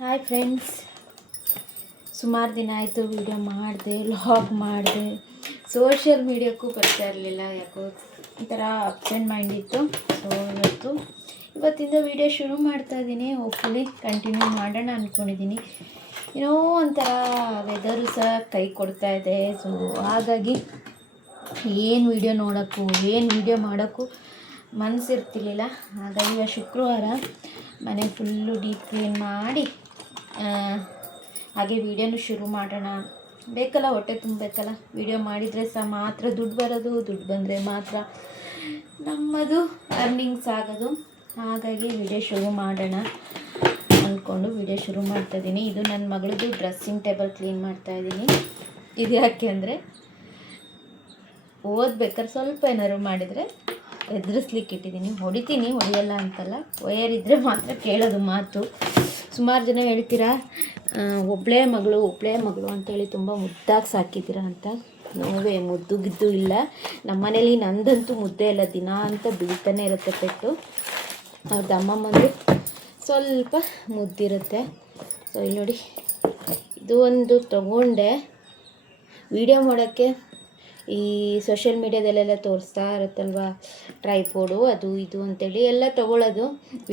Hi friends ಸುಮಾರು ದಿನ ಆಯಿತು ವಿಡಿಯೋ ಮಾಡಿದೆ ಲಾಗ್ ಮಾಡಿದೆ. ಸೋಷಿಯಲ್ ಮೀಡಿಯಾಕ್ಕೂ ಬರ್ತಾ ಇರಲಿಲ್ಲ, ಯಾಕೋ ಈ ಒಂಥರ ಅಪ್ಸೆಂಟ್ ಮೈಂಡ್ ಇತ್ತು. ಸೊ ಇವತ್ತು, ಇವತ್ತಿಂದ ವಿಡಿಯೋ ಶುರು ಮಾಡ್ತಾ ಇದ್ದೀನಿ ಹೋಪ್ಫುಲಿ ಕಂಟಿನ್ಯೂ ಮಾಡೋಣ ಅಂದ್ಕೊಂಡಿದ್ದೀನಿ ಏನೋ ಒಂಥರ ವೆದರು ಸಹ ಕೈ ಕೊಡ್ತಾ ಇದೆ. ಸೊ ಹಾಗಾಗಿ ಏನು ವಿಡಿಯೋ ನೋಡೋಕ್ಕೂ, ಏನು ವಿಡಿಯೋ ಮಾಡೋಕ್ಕೂ ಮನಸ್ಸಿರ್ತಿರ್ಲಿಲ್ಲ ಹಾಗಾಗಿ ಶುಕ್ರವಾರ ಮನೆ ಫುಲ್ಲು ಡೀಪ್ ಕ್ಲೀನ್ ಮಾಡಿ ಹಾಗೆ ವಿಡಿಯೋನು ಶುರು ಮಾಡೋಣ. ಬೇಕಲ್ಲ ಹೊಟ್ಟೆ ತುಂಬಬೇಕಲ್ಲ? ವಿಡಿಯೋ ಮಾಡಿದರೆ ಸಹ ಮಾತ್ರ ದುಡ್ಡು ಬರೋದು, ದುಡ್ಡು ಬಂದರೆ ಮಾತ್ರ. ನಮ್ಮದು ಅರ್ನಿಂಗ್ಸ್ ಆಗೋದು. ಹಾಗಾಗಿ ವಿಡಿಯೋ ಶುರು ಮಾಡೋಣ ಅಂದ್ಕೊಂಡು ವಿಡಿಯೋ ಶುರು ಮಾಡ್ತಾ ಇದ್ದೀನಿ. ಇದು ನನ್ನ ಮಗಳದು ಡ್ರೆಸ್ಸಿಂಗ್ ಟೇಬಲ್ ಕ್ಲೀನ್ ಮಾಡ್ತಾ ಇದ್ದೀನಿ. ಇದು ಯಾಕೆ ಅಂದರೆ, ಓದ್ಬೇಕಾದ್ರೆ ಸ್ವಲ್ಪ ಏನಾದ್ರು ಮಾಡಿದರೆ ಎದುರಿಸ್ಲಿಕ್ಕೆ ಇಟ್ಟಿದ್ದೀನಿ ಹೊಡಿತೀನಿ, ಹೊಡೆಯಲ್ಲ ಅಂತಲ್ಲ. ವಯರ್ ಇದ್ದರೆ ಮಾತ್ರ ಕೇಳೋದು ಮಾತು. ಸುಮಾರು ಜನ ಹೇಳ್ತೀರಾ ಒಬ್ಳೆ ಮಗಳು ಒಬ್ಳೆ ಮಗಳು ಅಂತೇಳಿ ತುಂಬ ಮುದ್ದಾಗಿ ಸಾಕಿದ್ದೀರಾ ಅಂತ. ನೋವೇ, ಮುದ್ದು ಗಿದ್ದು ಇಲ್ಲ. ನಮ್ಮ ಮನೇಲಿ ನಂದಂತೂ ಮುದ್ದೆ ಇಲ್ಲ, ದಿನ ಅಂತ ಬೀಳ್ತಾನೆ ಇರುತ್ತೆ ಪೆಟ್ಟು. ಅವ್ರದ್ದು ಅಮ್ಮಮ್ಮಂದು ಸ್ವಲ್ಪ ಮುದ್ದಿರುತ್ತೆ. ಸೊ ಇಲ್ಲಿ ನೋಡಿ, ಇದು ಒಂದು ತಗೊಂಡೆ. ವಿಡಿಯೋ ಮಾಡೋಕ್ಕೆ ಈ ಸೋಷಿಯಲ್ ಮೀಡ್ಯಾದಲ್ಲೆಲ್ಲ ತೋರಿಸ್ತಾ ಇರುತ್ತಲ್ವಾ? ಟ್ರೈಪೋಡು ಅದು ಇದು ಅಂತೇಳಿ ಎಲ್ಲ ತೊಗೊಳ್ಳೋದು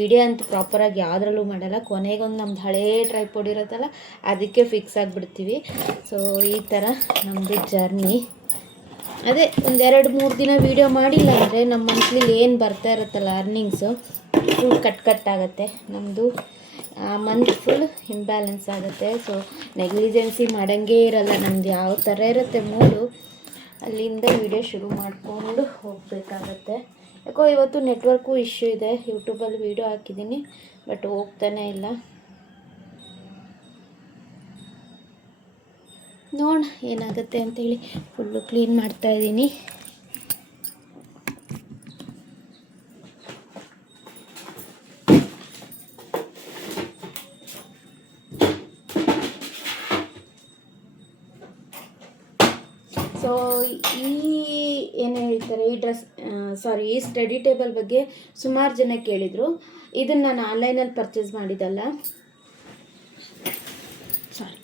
ವಿಡಿಯೋ ಅಂತೂ ಪ್ರಾಪರಾಗಿ ಯಾವುದ್ರಲ್ಲೂ ಮಾಡಲ್ಲ. ಕೊನೆಗೊಂದು ನಮ್ದು ಹಳೇ ಟ್ರೈಪೋಡ್ ಇರುತ್ತಲ್ಲ, ಅದಕ್ಕೆ ಫಿಕ್ಸ್ ಆಗಿಬಿಡ್ತೀವಿ. ಸೊ ಈ ಥರ ನಮ್ಮದು ಜರ್ನಿ ಅದೇ, ಒಂದೆರಡು ಮೂರು ದಿನ ವೀಡಿಯೋ ಮಾಡಿಲ್ಲ ಅಂದರೆ ನಮ್ಮ ಮಂತ್ಲಿ ಏನು ಬರ್ತಾ ಇರುತ್ತಲ್ಲ ಅರ್ನಿಂಗ್ಸು ಫುಲ್ ಕಟ್ ಕಟ್ ಆಗುತ್ತೆ. ನಮ್ಮದು ಮಂತ್ ಫುಲ್ ಇಂಬ್ಯಾಲೆನ್ಸ್ ಆಗುತ್ತೆ. ಸೊ ನೆಗ್ಲಿಜೆನ್ಸಿ ಮಾಡೋಂಗೇ ಇರಲ್ಲ. ನಮ್ದು ಯಾವ ಥರ ಇರುತ್ತೆ ಮೂಡು ಅಲ್ಲಿಂದ ವಿಡಿಯೋ ಶುರು ಮಾಡಿಕೊಂಡು ಹೋಗಬೇಕಾಗತ್ತೆ. ಯಾಕೋ ಇವತ್ತು ನೆಟ್ವರ್ಕು ಇಶ್ಯೂ ಇದೆ. ಯೂಟ್ಯೂಬಲ್ಲಿ ವೀಡಿಯೋ ಹಾಕಿದ್ದೀನಿ ಬಟ್ ಹೋಗ್ತಾನೆ ಇಲ್ಲ. ನೋಡ ಏನಾಗುತ್ತೆ ಅಂತೇಳಿ ಫುಲ್ಲು ಕ್ಲೀನ್ ಮಾಡ್ತಾ ಸೊ ಈ ಏನು ಹೇಳ್ತಾರೆ, ಈ ಡ್ರೆಸ್ ಸಾರಿ ಈ ಸ್ಟಡಿ ಟೇಬಲ್ ಬಗ್ಗೆ ಸುಮಾರು ಜನ ಕೇಳಿದರು. ಇದನ್ನು ನಾನು ಆನ್ಲೈನಲ್ಲಿ ಪರ್ಚೇಸ್ ಮಾಡಿದ್ದಲ್ಲ ಸಾರಿ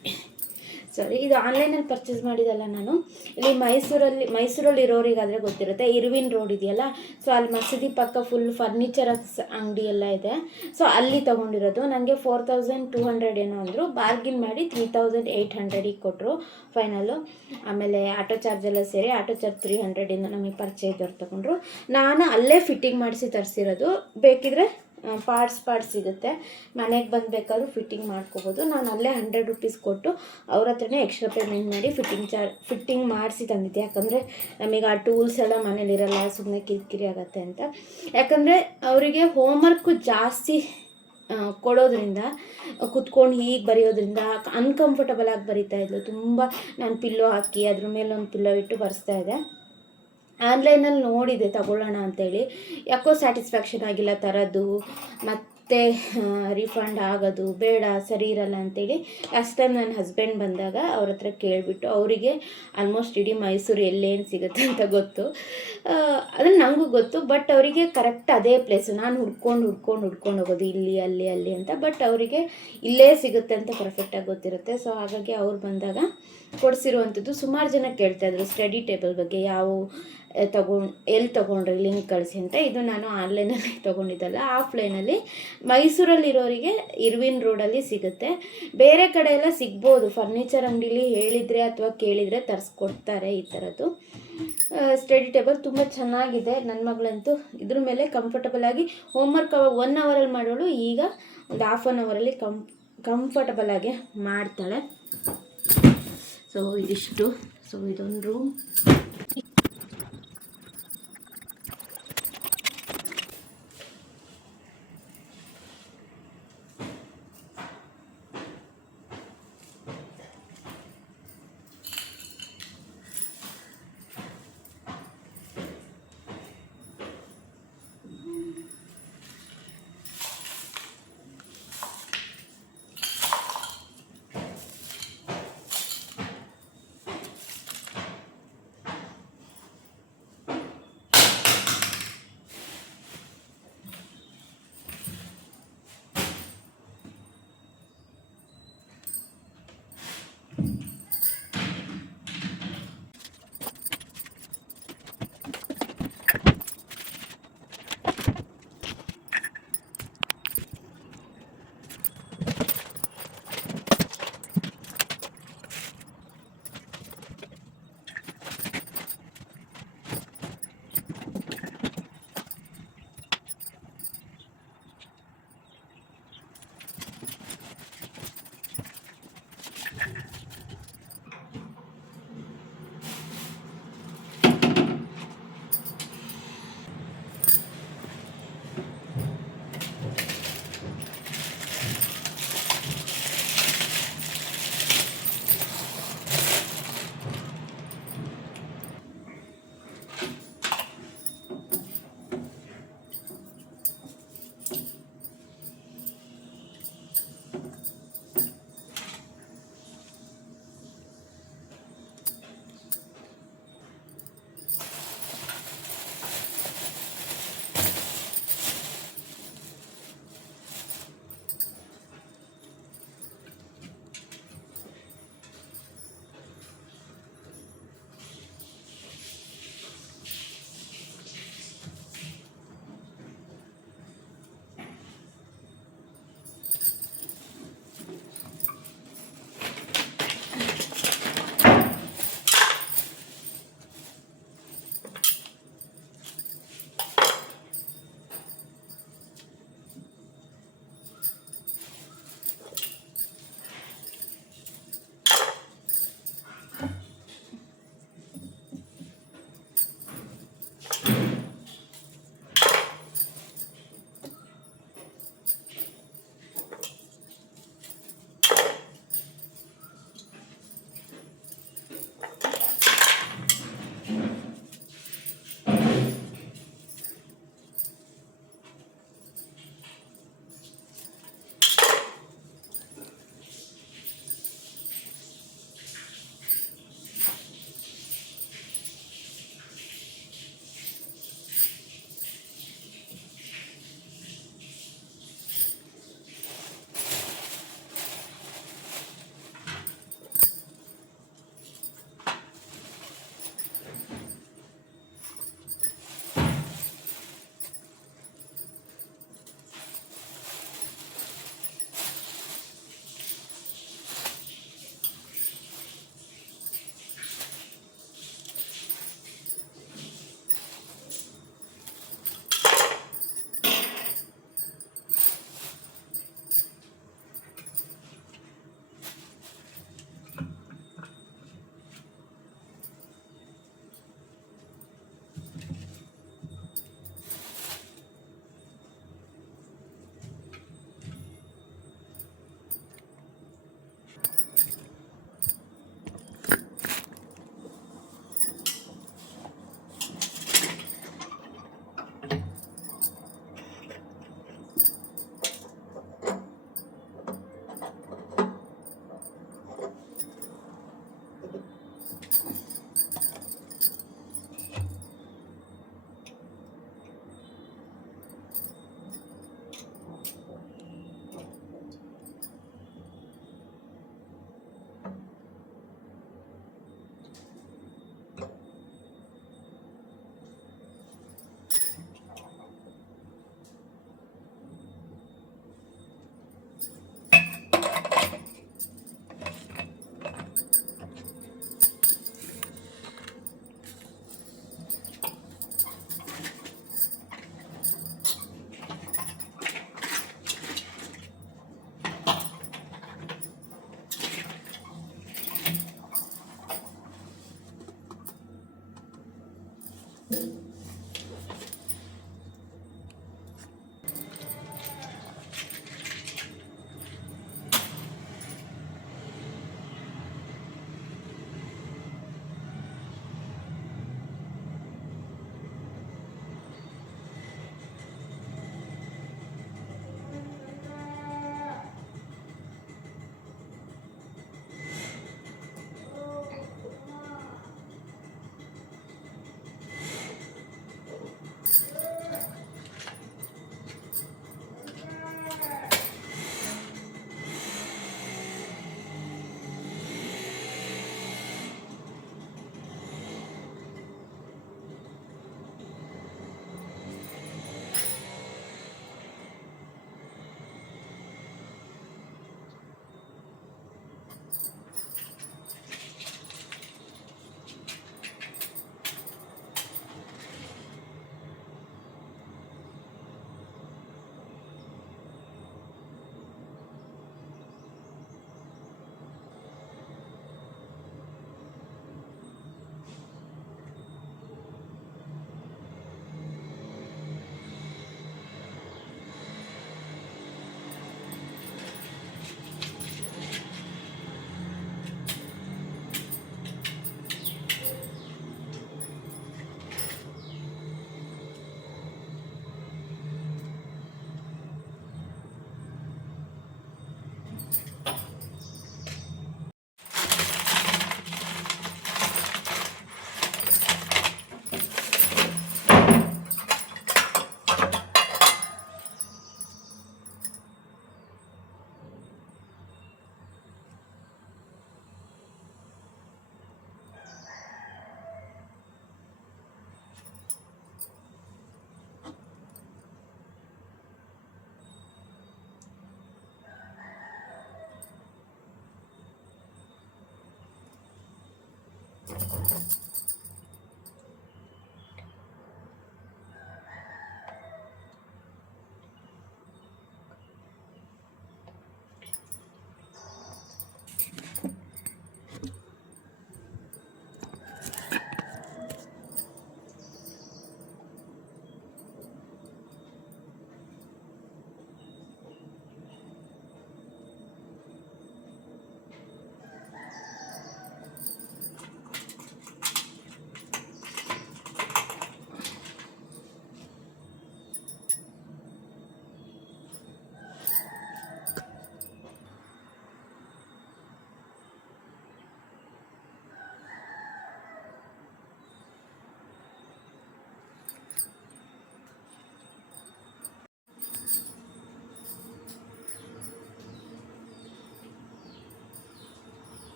ಸಾರಿ, ಇದು ಆನ್ಲೈನಲ್ಲಿ ಪರ್ಚೇಸ್ ಮಾಡಿದಲ್ಲ ನಾನು. ಇಲ್ಲಿ ಮೈಸೂರಲ್ಲಿ ಮೈಸೂರಲ್ಲಿ ಇರೋರಿಗಾದರೆ ಗೊತ್ತಿರುತ್ತೆ, ಇರ್ವಿನ್ ರೋಡ್ ಇದೆಯಲ್ಲ? ಸೊ ಅಲ್ಲಿ ಮಸೀದಿ ಪಕ್ಕ ಫುಲ್ ಫರ್ನಿಚರ್ ಅಂಗಡಿ ಎಲ್ಲ ಇದೆ. ಸೊ ಅಲ್ಲಿ ತೊಗೊಂಡಿರೋದು. ನನಗೆ ಫೋರ್ ತೌಸಂಡ್ ಟೂ ಹಂಡ್ರೆಡ್ ಏನೋ ಅಂದರು. ಬಾರ್ಗಿನ್ ಮಾಡಿ ತ್ರೀ ತೌಸಂಡ್ ಏಯ್ಟ್ ಹಂಡ್ರೆಡಿಗೆ ಕೊಟ್ಟರು ಫೈನಲ್ಲು ಆಮೇಲೆ ಆಟೋ ಚಾರ್ಜ್ ಎಲ್ಲ ಸೇರಿ ಆಟೋ ಚಾರ್ಜ್ ತ್ರೀ ಹಂಡ್ರೆಡಿಂದ ನಮಗೆ ಪರಿಚಯದವ್ರು ತೊಗೊಂಡ್ರು. ನಾನು ಅಲ್ಲೇ ಫಿಟ್ಟಿಂಗ್ ಮಾಡಿಸಿ ತರಿಸಿರೋದು. ಬೇಕಿದ್ರೆ ಪಾರ್ಟ್ಸ್ ಪಾರ್ಟ್ಸ್ ಸಿಗುತ್ತೆ. ಮನೆಗೆ ಬಂದು ಬೇಕಾದ್ರೂ ಫಿಟ್ಟಿಂಗ್ ಮಾಡ್ಕೋಬೋದು. ನಾನು ಅಲ್ಲೇ ಹಂಡ್ರೆಡ್ ರುಪೀಸ್ ಕೊಟ್ಟು ಅವ್ರ ಹತ್ರನೇ ಎಕ್ಸ್ಟ್ರಾ ಪೇಮೆಂಟ್ ಮಾಡಿ ಫಿಟ್ಟಿಂಗ್ ಚಾರ್ಜ್ ಫಿಟ್ಟಿಂಗ್ ಮಾಡಿಸಿ ತಂದಿದ್ದೆ. ಯಾಕಂದರೆ ನಮಗೆ ಆ ಟೂಲ್ಸ್ ಎಲ್ಲ ಮನೇಲಿರಲ್ಲ ಸುಮ್ಮನೆ ಕಿರಿಕಿರಿ ಆಗುತ್ತೆ ಅಂತ. ಯಾಕಂದರೆ ಅವರಿಗೆ ಹೋಮ್ವರ್ಕು ಜಾಸ್ತಿ ಕೊಡೋದ್ರಿಂದ, ಕುತ್ಕೊಂಡು ಹೀಗೆ ಬರೆಯೋದ್ರಿಂದ ಅನ್ಕಂಫರ್ಟಬಲ್ ಆಗಿ ಬರಿತಾ ಇದ್ಲು. ತುಂಬ ನಾನು ಪಿಲ್ಲೋ ಹಾಕಿ ಅದ್ರ ಮೇಲೆ ಒಂದು ಪಿಲ್ಲೋ ಇಟ್ಟು ಬರೆಸ್ತಾ ಇದ್ದೆ. ಆನ್ಲೈನಲ್ಲಿ ನೋಡಿದೆ ತಗೊಳ್ಳೋಣ ಅಂತೇಳಿ. ಯಾಕೋ ಸ್ಯಾಟಿಸ್ಫ್ಯಾಕ್ಷನ್ ಆಗಿಲ್ಲ ತರೋದು ಮತ್ತೆ ರಿಫಂಡ್ ಆಗೋದು, ಬೇಡ, ಸರಿ ಇರಲ್ಲ ಅಂತೇಳಿ. ಲಾಸ್ಟ್ ಟೈಮ್ ನನ್ನ ಹಸ್ಬೆಂಡ್ ಬಂದಾಗ ಅವ್ರ ಹತ್ರ ಕೇಳಿಬಿಟ್ಟು ಅವರಿಗೆ ಆಲ್ಮೋಸ್ಟ್ ಇಡೀ ಮೈಸೂರು ಎಲ್ಲೇನು ಸಿಗುತ್ತೆ ಅಂತ ಗೊತ್ತು. ಅದನ್ನು ನನಗೂ ಗೊತ್ತು ಬಟ್ ಅವರಿಗೆ ಕರೆಕ್ಟ್ ಅದೇ ಪ್ಲೇಸು ನಾನು ಹುಡ್ಕೊಂಡು ಹುಡ್ಕೊಂಡು ಹುಡ್ಕೊಂಡು ಹೋಗೋದು ಇಲ್ಲಿ, ಅಲ್ಲಿ ಅಲ್ಲಿ ಅಂತ ಬಟ್ ಅವರಿಗೆ ಇಲ್ಲೇ ಸಿಗುತ್ತೆ ಅಂತ ಪರ್ಫೆಕ್ಟಾಗಿ ಗೊತ್ತಿರುತ್ತೆ. ಸೊ ಹಾಗಾಗಿ ಅವ್ರು ಬಂದಾಗ ಕೊಡಿಸಿರುವಂಥದ್ದು. ಸುಮಾರು ಜನ ಕೇಳ್ತಾಯಿದ್ರು ಸ್ಟಡಿ ಟೇಬಲ್ ಬಗ್ಗೆ ಯಾವ ತಗೊಂಡು, ಎಲ್ಲಿ ತೊಗೊಂಡ್ರಿ ಲಿಂಕ್ ಕಳಿಸಿ ಅಂತ. ಇದು ನಾನು ಆನ್ಲೈನಲ್ಲಿ ತೊಗೊಂಡಿದ್ದಲ್ಲ, ಆಫ್ಲೈನಲ್ಲಿ. ಮೈಸೂರಲ್ಲಿರೋರಿಗೆ ಇರ್ವಿನ್ ರೋಡಲ್ಲಿ ಸಿಗುತ್ತೆ. ಬೇರೆ ಕಡೆ ಎಲ್ಲ ಸಿಗ್ಬೋದು. ಫರ್ನಿಚರ್ ಅಂಗಡಿಲಿ ಹೇಳಿದರೆ ಅಥವಾ ಕೇಳಿದರೆ ತರಿಸ್ಕೊಡ್ತಾರೆ ಈ ಥರದ್ದು. ಸ್ಟಡಿ ಟೇಬಲ್ ತುಂಬ ಚೆನ್ನಾಗಿದೆ. ನನ್ನ ಮಗಳಂತೂ ಇದ್ರ ಮೇಲೆ ಕಂಫರ್ಟಬಲ್ ಆಗಿ ಹೋಮ್ವರ್ಕ್ ಅವಾಗ ಒನ್ ಅವರಲ್ಲಿ ಮಾಡೋಳು. ಈಗ ಒಂದು ಹಾಫ್ ಆನ್ ಅವರಲ್ಲಿ ಕಂ ಕಂಫರ್ಟಬಲ್ ಆಗಿ ಮಾಡ್ತಾಳೆ. ಸೊ ಇದಿಷ್ಟು. ಸೊ ಇದೊಂದು ರೂಮ್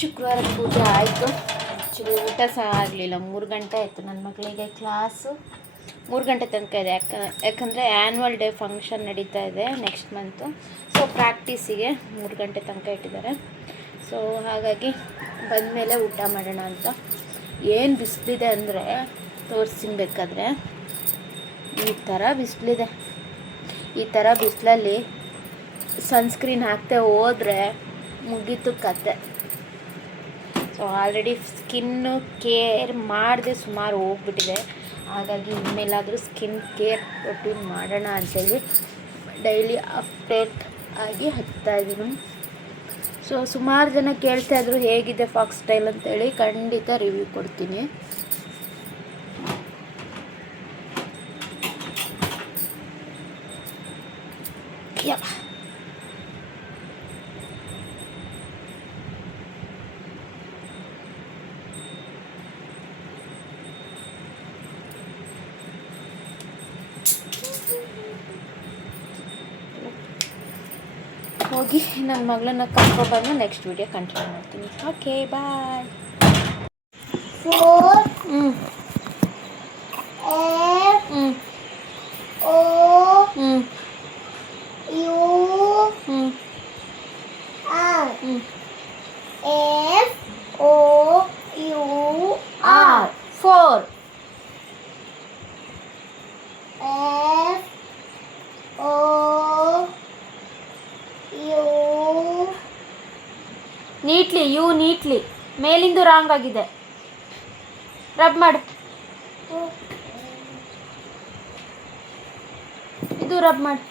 ಶುಕ್ರವಾರ ಪೂಜೆ ಆಯಿತು. ಆ್ಯಕ್ಚುಲಿ ಊಟ ಸಹ ಆಗಲಿಲ್ಲ. ಮೂರು ಗಂಟೆ ಆಯಿತು. ನನ್ನ ಮಗಳಿಗೆ ಕ್ಲಾಸು ಮೂರು ಗಂಟೆ ತನಕ ಇದೆ. ಯಾಕ, ಯಾಕಂದರೆ ಆ್ಯನ್ವಲ್ ಡೇ ಫಂಕ್ಷನ್ ನಡೀತಾ ಇದೆ ನೆಕ್ಸ್ಟ್ ಮಂತು ಸೊ ಪ್ರಾಕ್ಟೀಸಿಗೆ ಮೂರು ಗಂಟೆ ತನಕ ಇಟ್ಟಿದ್ದಾರೆ. ಸೊ ಹಾಗಾಗಿ ಬಂದಮೇಲೆ ಊಟ ಮಾಡೋಣ ಅಂತ. ಏನು ಬಿಸಿಲಿದೆ ಅಂದರೆ ತೋರಿಸ್ತೀನಿ ಬೇಕಾದರೆ. ಈ ಥರ ಬಿಸಿಲಿದೆ. ಈ ಥರ ಬಿಸಿಲಲ್ಲಿ ಸನ್ಸ್ಕ್ರೀನ್ ಹಾಕ್ತೇ ಹೋದರೆ ಮುಗೀತು ಕತೆ. ಆಲ್ರೆಡಿ ಸ್ಕಿನ್ನು ಕೇರ್ ಮಾಡದೆ ಸುಮಾರು ಹೋಗ್ಬಿಟ್ಟಿದೆ. ಹಾಗಾಗಿ ಇನ್ಮೇಲಾದರೂ ಸ್ಕಿನ್ ಕೇರ್ ರೊಟೀನ್ ಮಾಡೋಣ ಅಂತೇಳಿ ಡೈಲಿ ಅಪ್ಡೇಟ್ ಆಗಿ ಹತ್ತಾ ಇದ್ದೀನಿ. ಸೊ ಸುಮಾರು ಜನ ಕೇಳ್ತಾ ಇದ್ರು ಹೇಗಿದೆ ಫಾಕ್ಸ್ ಸ್ಟೈಲ್ ಅಂತೇಳಿ. ಖಂಡಿತ ರಿವ್ಯೂ ಕೊಡ್ತೀನಿ. ಯಾ ನನ್ನ ಮಗಳನ್ನ ಕರ್ಕೊಬಂದು ನೆಕ್ಸ್ಟ್ ವಿಡಿಯೋ ಕಂಟಿನ್ಯೂ ಮಾಡ್ತೀನಿ ಓಕೆ ಬಾಯ್ four ಹ್ಞೂ F ಹ್ಞೂ O ಹ್ಞೂ U ಹ್ಞೂ R ಹ್ಞೂ F O U R R neatly you neatly. ಮೇಲಿಂದು wrong ಆಗಿದೆ. ರಬ್ ಮಾಡು. ಇದು ರಬ್ ಮಾಡು.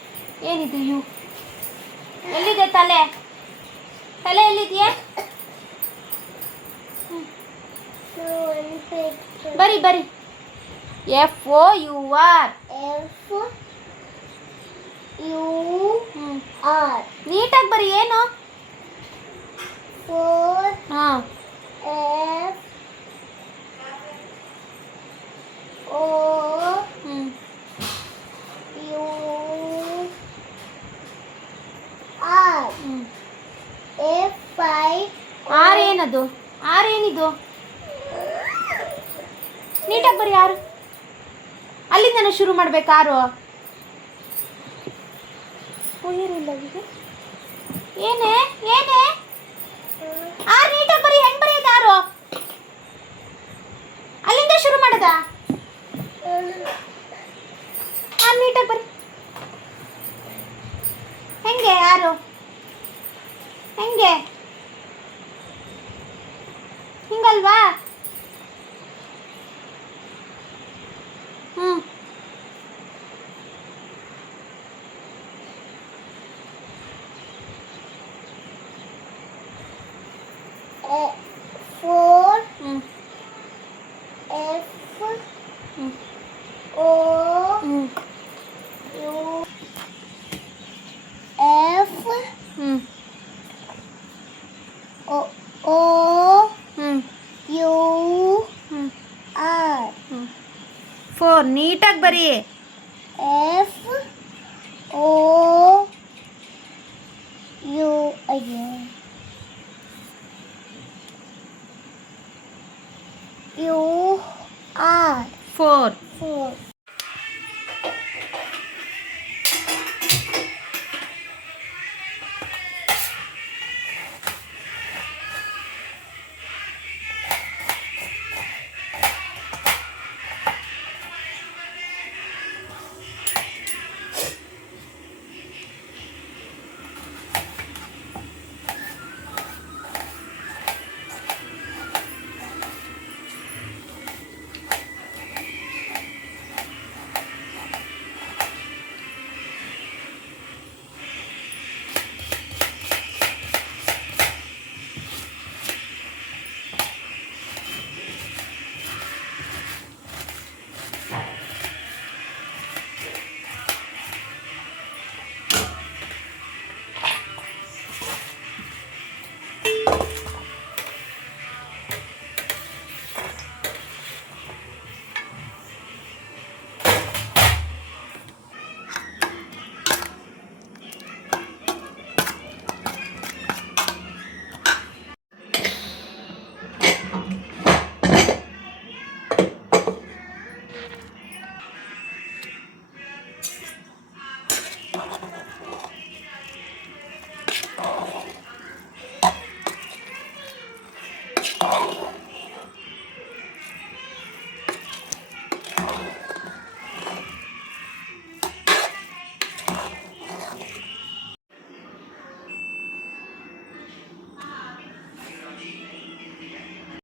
ಏನಿದು ಯು ಎಲ್ಲಿದೆ ತಲೆ? ತಲೆ ಎಲ್ಲಿದೆಯಾ? ಬರಿ ಬರಿ. F O U R F U R ನೀಟಾಗಿ ಬರಿ ಏನು? Four ಹಾಂ. ಎಫ್ ಓ ಹ್ಞೂ U ಆ ಹ್ಞೂ F I ಆರ್ ಏನದು? ಆರ್ ಏನಿದು? ನೀಟಾಗಿ ಬರಿ ಯಾರು ಅಲ್ಲಿಂದನೇ ಶುರು ಮಾಡ್ಬೇಕು ಆರು ಇಲ್ಲ ಈಗ. ಏನೇ? ಏನೇ? ಬರಿ F O U again U R four four